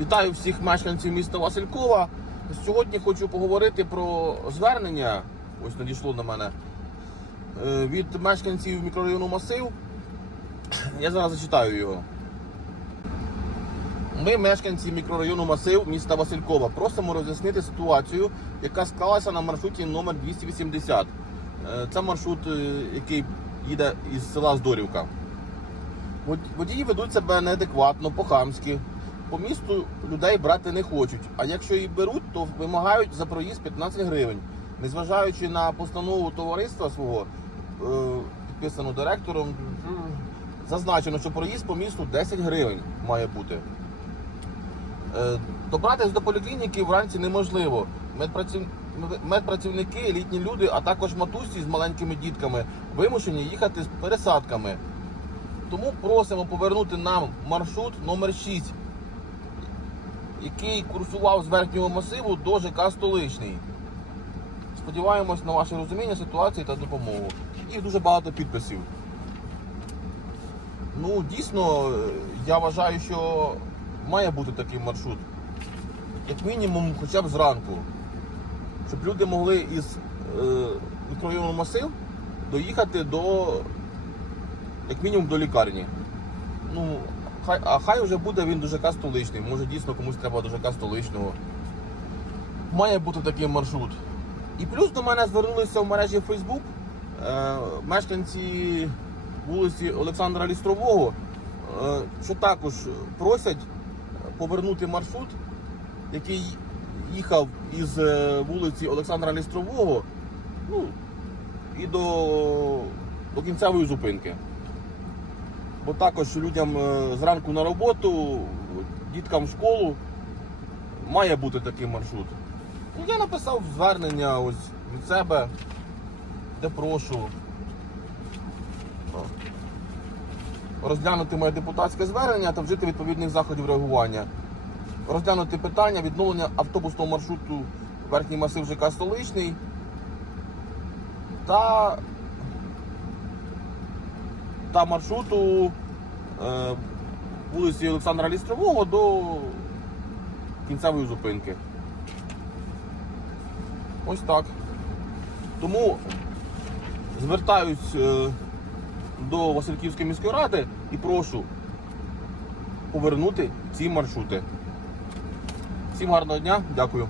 Вітаю всіх мешканців міста Василькова. Сьогодні хочу поговорити про звернення. Ось надійшло до мене е, від мешканців мікрорайону Масив. Я зараз зачитаю його. Ми, мешканці мікрорайону Масив міста Василькова, просимо роз'яснити ситуацію, яка склалася на маршруті номер 280. Е, Це маршрут, е, який їде із села Здорівка. Водії ведуть себе неадекватно, по-хамськи. По місту людей брати не хочуть. А якщо і беруть, то вимагають за проїзд 15 гривень. Незважаючи на постанову товариства свого, е, підписану директором, зазначено, що проїзд по місту 10 гривень має бути. Е, Добратися до поліклініки вранці неможливо. Медпраців... Медпрацівники, літні люди, а також матусі з маленькими дітками вимушені їхати з пересадками. Тому просимо повернути нам маршрут номер 6, який курсував з верхнього масиву до ЖК Столичний. Сподіваємось на ваше розуміння ситуації та допомогу. І дуже багато підписів. Ну, дійсно, я вважаю, що має бути такий маршрут. Як мінімум, хоча б зранку. Щоб люди могли із е, мікрорайону масив доїхати до як мінімум до лікарні. Ну, хай, а хай вже буде він до ЖК столичний. Може дійсно комусь треба до ЖК столичного. Має бути такий маршрут. І плюс до мене звернулися в мережі Facebook е, мешканці вулиці Олександра Лістрового, е, що також просять повернути маршрут, який їхав із е, вулиці Олександра Лістрового ну, і до, до кінцевої зупинки. Бо також людям е, зранку на роботу, діткам в школу має бути такий маршрут. Ну, Я написав звернення ось від себе, де прошу розглянути моє депутатське звернення та вжити відповідних заходів реагування. Розглянути питання відновлення автобусного маршруту верхній масив ЖК Столичний та та маршруту вулиці Олександра Лістрового до кінцевої зупинки. Ось так. Тому звертаюсь е, до Васильківської міської ради і прошу повернути ці маршрути. Всім гарного дня, дякую.